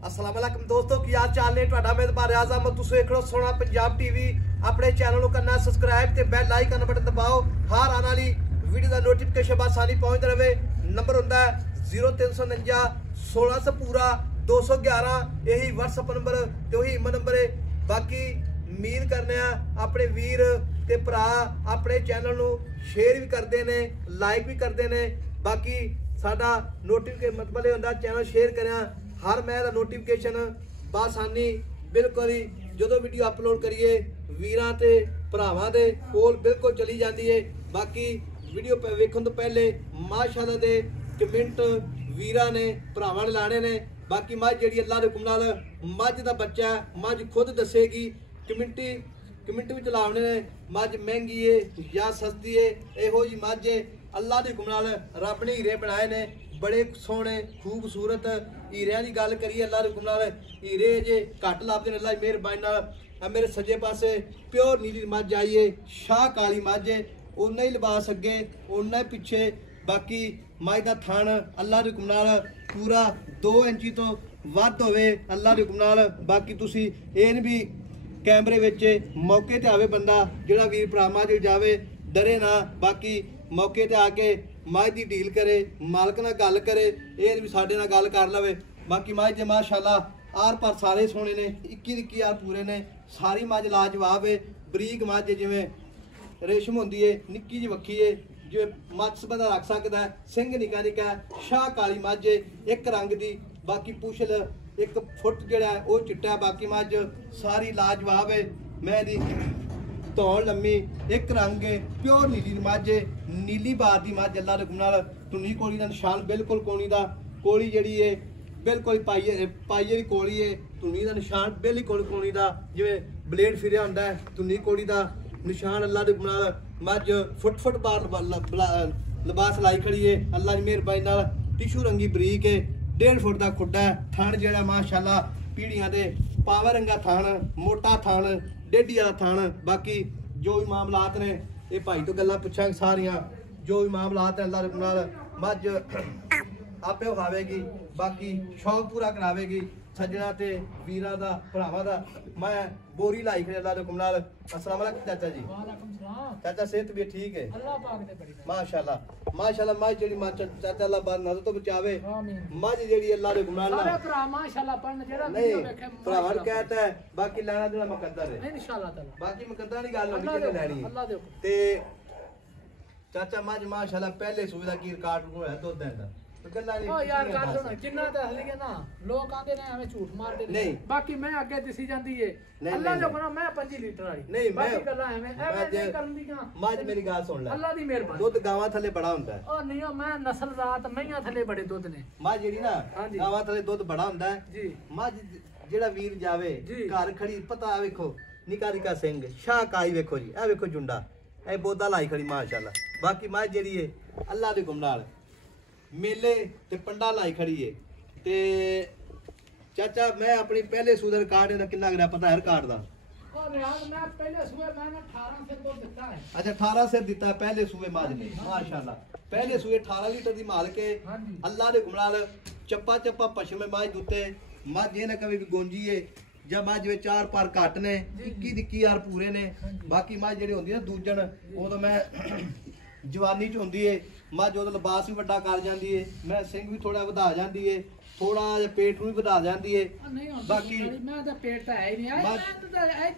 अस्सलाम वालेकुम दोस्तों, की हाल चाल ने? ਤੁਹਾਡਾ ਮੇਜ਼ਬਾਨ ਰਿਆਜ਼ ਅਹਿਮਦ। ਤੁਸੀਂ ਦੇਖ ਰਹੇ ਹੋ ਸੋਹਣਾ ਪੰਜਾਬ ਟੀਵੀ। ਆਪਣੇ ਚੈਨਲ ਨੂੰ ਕਰਨਾ ਸਬਸਕ੍ਰਾਈਬ ਤੇ ਬੈਲ ਆਈਕਨ ਬਟਨ ਦਬਾਓ। ਹਰ ਆਉਣ ਵਾਲੀ ਵੀਡੀਓ ਦਾ ਨੋਟੀਫਿਕੇਸ਼ਨ ਬਾਸਾਨੀ ਪਹੁੰਚਦਾ ਰਹੇ। ਨੰਬਰ ਹੁੰਦਾ 0349 1600 ਪੂਰਾ 211। यही WhatsApp नंबर ਤੇ ਉਹੀ ਈਮੇਲ ਨੰਬਰ ਹੈ। ਬਾਕੀ ਉਮੀਦ ਕਰਨੇ ਆ ਆਪਣੇ ਵੀਰ ਤੇ ਭਰਾ ਆਪਣੇ ਚੈਨਲ ਨੂੰ ਸ਼ੇਅਰ ਵੀ ਕਰਦੇ ਨੇ, ਲਾਈਕ ਵੀ ਕਰਦੇ ਨੇ। ਬਾਕੀ ਸਾਡਾ ਨੋਟੀਫਿਕੇਸ਼ਨ ਮਤਲਬ ਇਹ ਹੁੰਦਾ ਚੈਨਲ ਸ਼ੇਅਰ ਕਰਿਆ हर मैं नोटिफिकेशन बासानी बिल्कुल ही जो वीडियो अपलोड करिए वीरां ते भरावां दे कोल बिल्कुल चली जाती है। बाकी वीडियो वेखण तो पहले माशाअल्लाह दे कमेंट वीरां ने भरावां ने लाने ने। बाकी मझ जिहड़ी अल्लाह दे हुक्म नाल मझ दा बच्चा मझ खुद दसेगी। कमेंट विच लावणे ने मझ महंगी है या सस्ती है, इहो जी मझ अल्लाह दे हुक्म नाल रब ने हीरे बनाए ने बड़े सोहने खूबसूरत हीरियां की गल करिए अल्लाह दे हुक्म नाल हीरे जे घट लभदे ने अल्लाह दी मेहरबानी नाल। मेरे सज्जे पासे प्योर नीली मझ आई है, शाह काली मझ है, उन्ना ही लिबास अगे उन्ना ही पिछे। बाकी मझ दा थण अल्लाह दे हुक्म नाल पूरा 2 इंची तो वध होवे अल्लाह दे हुक्म नाल। बाकी तुसी एन भी कैमरे विच मौके ते आवे बंदा जिहड़ा वीर भरा मझ जावे डरे ना। बाकी मौके ते आके मझ की डील करे, मालक नाल गल करे, ये भी साडे नाल गल कर लवे। बाकी मझ दे माशाअल्लाह आर पर सारे सोने ने, 21 यार पूरे ने। सारी मझ लाजवाब है, बरीक मझ जिवें रेशम होंदी है, निक्की जी वक्खी है जिवें मत्स बंदा रख सकदा है। सिंह निक्का निक्का शाह काली मझ है एक रंग दी। बाकी पुछल 1 फुट जिहड़ा है वो चिट्टा। बाकी मझ सारी लाजवाब है, मैं दी धौल लम्मी एक रंग है, प्योर नीली मझ है, नीली बार की मझ अल्लाह दे हुक्म नाल। टुन्नी कोली का निशान बिल्कुल कोनी दा, कोली जिहड़ी है बिल्कुल पाइये की कोली है, टुन्नी का निशान बिल्कुल कोनी दा जिवें ब्लेड फिरिया हुंदा है। टुन्नी कोली का निशान अल्लाह दे हुक्म नाल मझ फुट बार लिबास लाई खड़ी है अल्लाह दी मेहरबानी नाल। टिशू रंगी बरीक है, 1.5 फुट का खुड्डा है। थण जिहड़ा माशाअल्लाह पीढ़ियां दे पावर रंगा थण, मोटा थण, डेढ़ी वाला थण। बाकी जो भी मामलात ने ये भाई तो गल्लां पुछांगे सारियां, जो भी मामलात है अल्लाह दे हुक्म नाल मझ आपे विखावेगी। बाकी शौक पूरा करावेगी सज्जना ते वीरां दा भरावां दा। मैं बोरी लाई खड़े अल्लाह दे हुक्म नाल। अस्सलाम वालेकुम चाचा जी। वालेकुम सलाम। चाचा सेहत भी ठीक है? अल्लाह पाक ने बड़ी माशाअल्लाह माशाअल्लाह। मझ जेड़ी चाचा अल्लाह बार नजर तो बचावे। आमीन। मझ जेड़ी अल्लाह दे हुक्म नाल सारे भरा माशाअल्लाह पढ़न जेड़ा नहीं वीडियो देखे भरावां कहता है। बाकी लेना देना मुकद्दर है इंशाअल्लाह ताला। बाकी मुकद्दर दी गल होंदी कि लैनी अल्लाह दे हुक्म। ते चाचा मझ माशाअल्लाह पहले सूबे दा की रिकॉर्ड होया दुध दा तो गल्ला नहीं। ओ यार गल सुन, जिन्ना ते हसली ना लोग आंदे ने हमें झूठ मारदे ने। नहीं। बाकी मैं आगे दिसी जांदी है अल्लाह जो बना मैं 5 लीटर वाली। नहीं मैं बाकी गल्ला एवें नहीं करन दी हां। मझ मेरी गल सुन ले, अल्लाह दी मेहरबानी। दुध गावां थले बड़ा हुंदा है। ओ नहीं मैं नस्ल रात मैयां थले बड़े दुध ने। मझ जेड़ी ना हाँ जी। गावां थले दुध बड़ा हुंदा है जी। मझ जेड़ा वीर जावे जी। घर खड़ी पता वेखो निका निका सिंह शाह काई वेखो जी, ए वेखो जुंडा ए बोदा लाई खड़ी माशाअल्लाह। बाकी मझ जेड़ी है अल्लाह दे हुक्म नाल मेले ते पंडा लाई खड़ी है। ते चाचा मैं अपनी पहले सूदर कार्ड दा किन्ना गरा पता है रिकॉर्ड दा? ओ रियाज मैं पहले सुबह मैंने 18 से दूध दिता है। अच्छा 18 से दिता पहले सूबे मझ ने माशाअल्लाह। पहले सूबे 18 लीटर दी माल के हां जी। अल्लाह दे हुक्म नाल चप्पा चप्पा पशमे मझ दुते मझ ये ना कभी भी गोंजी है जब मझ वे 4 पार घट ने 21 यार पूरे ने। बाकी मझ जेडी होंदी ना दूजन उदों मैं जवानी च होंदी है मझ उदों लिबास भी वड्डा कर जांदी है, मैं सिंह भी थोड़ा वधा जांदी है, थोड़ा जिहा पेट भी वधा जांदी है। बाकी मैं तो पेट तो है ही नहीं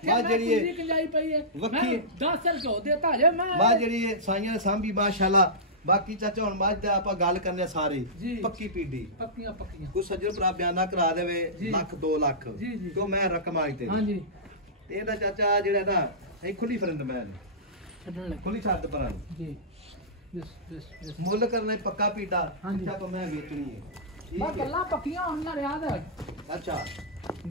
मझ जेडी है कंजाई पई है वक्खी 10 साल क्यों देता है मैं मझ जेडी है साईयां ने सांभी माशाअल्लाह। बाकी चाचा हुण मझ दा आपां गल करने सारी पक्की पीडी पक्कियां कोई सज्जन भरा बयाना करा देवे लाख 2 लाख तो मैं रकम आई ते। हां जी। ते एदा चाचा जेड़ा ना ए खुली फरंद मैन छड्डण लग खुली छੱਡ पर जी। यस मुੱਲ करना पक्का पीटा हाँ जी। अच्छा मैं बेचनी है मैं गल्ला पक्कियां होणियां रियाद है। अच्छा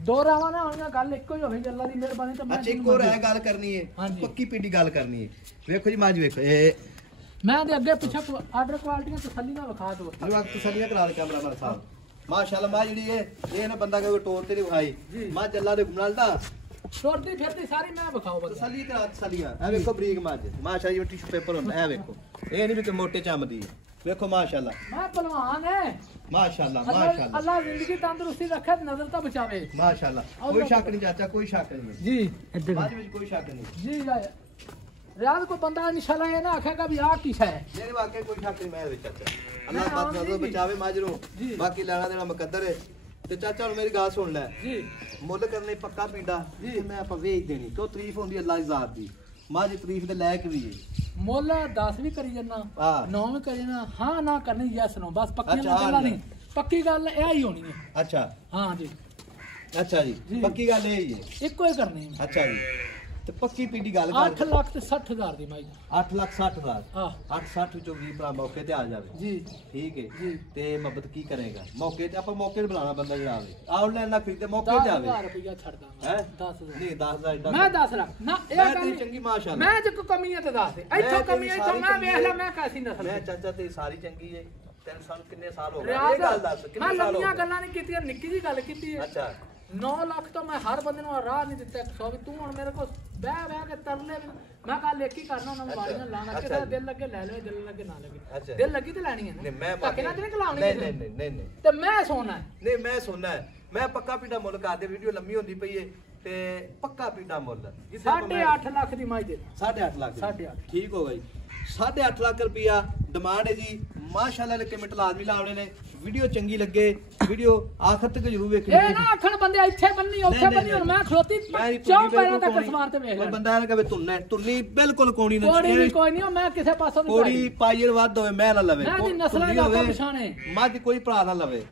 दो रावां ना होणियां गल इक्को ही होवे अल्लाह दी मेहरबानी ते मैं अच्छा एक और है गल करनी हाँ है जी। पक्की पीडी गल करनी है। वेखो जी मझ वेखो ए मैं दे अगे पीछे आर्डर क्वालिटियां तसल्ली ना विखा दो। अरे वक्त तसल्लियां करा दे कैमरामैन साहब माशाअल्लाह। मझ जेडी है ये ना बंदा कोई टोर ते नहीं विखाई मझ अल्लाह दे हुक्म नाल दा टुरदी फिरदी सारी मैं विखाओ बस। तसल्ली करा तसल्लियां ए वेखो बरीक मझ माशाअल्लाह। ये टिश्यू पेपर हुंदा ए वेखो ए नहीं भी कि मोटे चमदी ਵੇਖੋ ਮਾਸ਼ਾਅੱਲਾ ਮੈਂ ਪਹਿਲਵਾਨ ਹੈ ਮਾਸ਼ਾਅੱਲਾ ਮਾਸ਼ਾਅੱਲਾ ਅੱਲਾ ਜ਼ਿੰਦਗੀ ਤੰਦਰੁਸਤੀ ਰੱਖੇ ਨਜ਼ਰ ਤਾਂ ਬਚਾਵੇ ਮਾਸ਼ਾਅੱਲਾ ਕੋਈ ਸ਼ੱਕ ਨਹੀਂ ਚਾਚਾ ਕੋਈ ਸ਼ੱਕ ਨਹੀਂ ਜੀ ਇੱਧਰ ਬਾਅਦ ਵਿੱਚ ਕੋਈ ਸ਼ੱਕ ਨਹੀਂ ਜੀ ਰਿਆਜ਼ ਕੋ ਬੰਦਾ ਇਨਸ਼ਾਅੱਲਾ ਇਹ ਨਾ ਆਖੇਗਾ ਵੀ ਆਹ ਕੀ ਹੈ ਮੇਰੇ ਵਾਕਿਆ ਕੋਈ ਸ਼ੱਕ ਨਹੀਂ ਮੈਂ ਵਿੱਚ ਚਾਚਾ ਅੱਲਾਹ ਪਾਕ ਨਜ਼ਰ ਬਚਾਵੇ ਮਾਜਰੂ ਬਾਕੀ ਲੈਣਾ ਦੇਣਾ ਮੁਕੱਦਰ ਹੈ ਤੇ ਚਾਚਾ ਹੁਣ ਮੇਰੀ ਗੱਲ ਸੁਣ ਲੈ ਜੀ ਮੁੱਲ ਕਰਨੇ ਪੱਕਾ ਪਿੰਡਾ ਤੇ ਮੈਂ ਆਪਾਂ ਵੇਚ ਦੇਣੀ ਕਿਉਂ ਤਾਰੀਫ ਹੁੰਦੀ ਅੱਲਾਹ ਦੀ ਜ਼ਾਤ ਦੀ ਮਾਜੀ ਤਾਰੀਫ ਦੇ ਲਾਇਕ ਵੀ ਹੈ ਮੁੱਲ 10 ਵੀ ਕਰੀ ਜੰਨਾ ਹਾਂ 9 ਵੀ ਕਰੀ ਜੰਨਾ ਹਾਂ ਨਾ ਕਰਨੀ ਯੈਸ ਨੋ ਬਸ ਪੱਕੀ ਅੱਛਾ, ਗੱਲ ਨਹੀਂ ਪੱਕੀ ਗੱਲ ਇਹ ਹੀ ਹੋਣੀ ਹੈ ਅੱਛਾ ਹਾਂ ਜੀ ਅੱਛਾ ਜੀ ਜੀ। ਪੱਕੀ ਗੱਲ ਇਹ ਹੀ ਹੈ ਇੱਕੋ ਹੀ ਕਰਨੀ ਹੈ ਅੱਛਾ ਜੀ ਤੇ ਪੱਕੀ ਪੀੜੀ ਗੱਲ 8 ਕਰ ਲੱਖ ਤੇ 60,000 ਦੀ ਮਾਈ 8,60,000 ਹਾਂ 860 ਵਿੱਚੋਂ ਵੀ ਭਰਾ ਮੌਕੇ ਤੇ ਆ ਜਾਵੇ ਜੀ ਠੀਕ ਹੈ ਜੀ ਤੇ ਮੁਹੱਬਤ ਕੀ ਕਰੇਗਾ ਮੌਕੇ ਤੇ ਆਪਾਂ ਮੌਕੇ ਤੇ ਬੁਲਾਣਾ ਬੰਦਾ ਜਿਹੜਾ ਆਵੇ ਆਨਲਾਈਨ ਨਾ ਖਰੀਦੇ ਮੌਕੇ ਤੇ ਆਵੇ 10,000 ਰੁਪਇਆ ਛੱਡ ਦਾਂਗਾ ਹੈ 10,000 ਨਹੀਂ 10,000 ਏਡਾ ਮੈਂ 10 ਲੱਖ ਨਾ ਇਹ ਮੈਂ ਗੱਲ ਤੇ ਨਹੀਂ। ਚੰਗੀ ਮਾਸ਼ਾਅੱਲਾ ਮੈਂ ਜੇ ਕੋਈ ਕਮੀ ਹੈ ਤੇ ਦੱਸ ਦੇ ਇੱਥੋਂ ਕਮੀ ਹੈ ਇੱਥੋਂ ਮੈਂ ਵੇਖ ਲੈ ਮੈਂ ਕਾਸੀ ਨਸਲ ਮੈਂ ਦੀ। ਚਾਚਾ ਤੇ ਸਾਰੀ ਚੰਗੀ ਹੈ ਤੈਨੂੰ ਸਾਨੂੰ ਕਿੰਨੇ ਸਾਲ ਹੋ ਗਏ ਇਹ ਰਿਆਜ਼ ਗੱਲ ਦੱਸ ਮੈਂ ਕਿੰਨੇ ਸਾਲ ਹੋ ਲੰਮੀਆਂ ਗਏ ਗੱਲਾਂ ਨਹੀਂ ਕੀਤੀਆਂ ਨਿੱਕੀ ਜੀ ਗੱਲ ਕੀਤੀ ਹੈ ਅੱਛਾ 9 ਲੱਖ ਤੋਂ ਮੈਂ ਹਰ ਬੰਦੇ ਨੂੰ ਰਾਹ ਨਹੀਂ ਦਿੱਤਾ 100 ਵੀ ਤੂੰ ਹੁਣ ਮੇਰੇ ਕੋਲ ਬਹਿ ਕੇ ਤਰਲੇ ਮੈਂ ਕੱਲ ਇੱਕ ਹੀ ਕਰਨਾ ਉਹਨਾਂ ਵਾਲੀਆਂ ਲਾਣਾ ਅੱਛਾ ਕਿਹਦਾ ਜੀ। ਦਿਲ ਲੱਗੇ ਲੈ ਲੈ ਦਿਲ ਲੱਗੇ ਨਾ ਅੱਛਾ ਲੱਗੇ ਜੀ। ਦਿਲ ਲੱਗੀ ਤੇ ਲੈਣੀ ਹੈ ਨਹੀਂ ਨਾ ਮੈਂ ਧੱਕੇ ਨਾਲ ਤੇ ਨਹੀਂ ਖਲਾਉਣੀ ਨਹੀਂ ਕਿਸੇ ਨਹੀਂ ਨੂੰ। ਨਹੀਂ ਨਹੀਂ ਤੇ ਮੈਂ ਸੋਨਾ ਹੈ ਨਹੀਂ ਮੈਂ ਸੁਣਨਾ ਹੈ ਮੈਂ ਪੱਕਾ ਪੀੜਾ ਮੁੱਲ ਕਰਦੇ ਵੀਡੀਓ ਲੰਮੀ ਹੁੰਦੀ ਪਈ ਏ ਤੇ ਪੱਕਾ ਪੀੜਾ ਮੁੱਲ 8.5 ਲੱਖ ਦੀ ਮਾਈ ਦੇ 8.5 ਲੱਖ 8.5 ਠੀਕ ਹੋ ਗਈ 8.5 ਲੱਖ ਰੁਪਿਆ ਡਿਮਾਂਡ ਹੈ ਜੀ ਮਾਸ਼ਾਅੱਲਾ ਨੇ ਕਮੈਂਟ ਲਾਜ਼ਮੀ ਲਾਉਣੇ ਨੇ ਵੀਡੀਓ ਚੰਗੀ ਲੱਗੇ ਵੀਡੀਓ ਆਖਰ ਤੱਕ ਜ਼ਰੂਰ ਵੇਖਣੀ ਇਹ ਨਾ ਆਖਣ ਬੰਦੇ ਇੱਥੇ ਬੰਨੀ ਉੱਥੇ ਬੰਨੀ ਹੁਣ ਮੈਂ ਖਲੋਤੀ ਚੌਂ ਪੈਰਾਂ ਤੱਕ ਸਮਾਰ ਤੇ ਵੇਖ ਕੋਈ ਲੈ ਬੰਦਾ ਨਾ ਕਹੇ ਤੁੰਨੀ ਬਿਲਕੁਲ ਕੋਣੀ ਨਾ ਕੋਈ ਨਹੀਂ ਕੋਈ ਨਹੀਂ ਮੈਂ ਕਿਸੇ ਪਾਸੋਂ ਨਹੀਂ ਕੋੜੀ ਪਾਈਰ ਵੱਧ ਹੋਵੇ ਮੈਂ ਨਾ ਲਵੇ ਮੈਂ ਦੀ ਨਸਲਾਂ ਤੁੰਨੀ ਦਾ ਹੋਵੇ, ਪਛਾਣੇ ਮੱਝ ਕੋਈ ਭਰਾ ਨਾ ਲਵੇ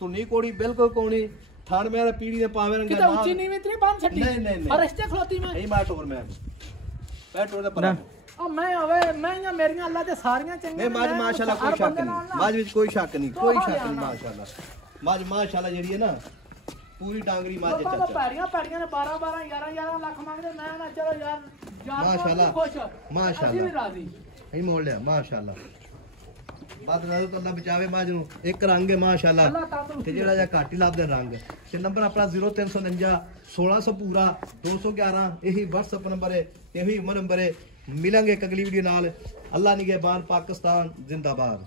ਤੁੰਨੀ ਕੋੜੀ ਬਿਲਕੁਲ ਕੋਣੀ ਥਣ ਮੇਰਾ ਪੀੜੀ ਦੇ ਪਾਵੇਂ ਰੰਗੇ ਕਿਤੇ ਉੱਚੀ ਨੀਵੀਂ ਤੇ ਨਹੀਂ ਬੰਨ ਛੱਡੀ ਨਹੀਂ, ਨਹੀਂ, ਨਹੀਂ। ਔਰ ਰਿਸ਼ਤੇ ਖਲੋਤੀ ਮੈਂ ਇਹ ਮਾਰ ਟੋਰ ਮੈਂ ਟੋਰ ਦਾ ਪਰਾਂ ਉਹ ਮੈਂ ਹੋਵੇ ਮੈਂ ਜਾਂ ਮੇਰੀਆਂ ਅੱਲਾ ਤੇ ਸਾਰੀਆਂ ਚੰਗੀਆਂ ਨਹੀਂ ਮੱਝ ਮਾਸ਼ਾਅੱਲਾ ਕੋਈ ਸ਼ੱਕ ਨਹੀਂ ਮੱਝ ਵਿੱਚ ਕੋਈ ਸ਼ੱਕ ਨਹੀਂ ਕੋਈ ਸ਼ੱਕ ਨਹੀਂ ਮਾਸ਼ਾਅੱਲਾ ਮੱਝ ਮਾਸ਼ਾਅੱਲਾ ਜਿਹੜੀ ਹੈ ਨਾ ਪੂਰੀ ਡਾਂਗਰੀ ਮੱਝ ਹੈ ਚਾਚਾ ਚਾਚਾ ਪੈੜੀਆਂ ਨੇ 12 12 11 ਲੱਖ ਮੰਗਦੇ ਮੈਂ ਨਾ ਚਲੋ ਯਾਰ ਮਾਸ਼ਾਅੱਲਾ, ਖੁਸ਼ ਮਾਸ਼ਾਅੱਲਾ। ਅਸੀਂ ਵੀ ਰਾਜ਼ੀ ਇਹ ਮੋੜ ਲਿਆ ਮਾਸ਼ਾਅੱਲਾ ਬਾਦ ਨਾਲ ਤਾਂ ਅੱਲਾ ਬਚਾਵੇ ਮੱਝ ਨੂੰ ਇੱਕ ਰੰਗ ਹੈ ਮਾਸ਼ਾਅੱਲਾ ਅੱਲਾ ਤੰਦਰੁਸਤੀ ਤੇ ਜਿਹੜਾ ਜਿਹਾ ਘੱਟ ਹੀ ਲੱਭਦੇ ਰੰਗ ਤੇ ਨੰਬਰ ਆਪਣਾ 0349 1600 ਪੂਰਾ 211 ਇਹੀ WhatsApp ਨੰਬਰ ਹੈ ਇਹੀ ਨੰਬਰ ਹੈ ਮਿਲਾਂਗੇ ਇੱਕ ਅਗਲੀ ਵੀਡੀਓ ਨਾਲ ਅੱਲਾ ਨਿਗਹਿਬਾਨ ਪਾਕਿਸਤਾਨ ਜ਼ਿੰਦਾਬਾਦ।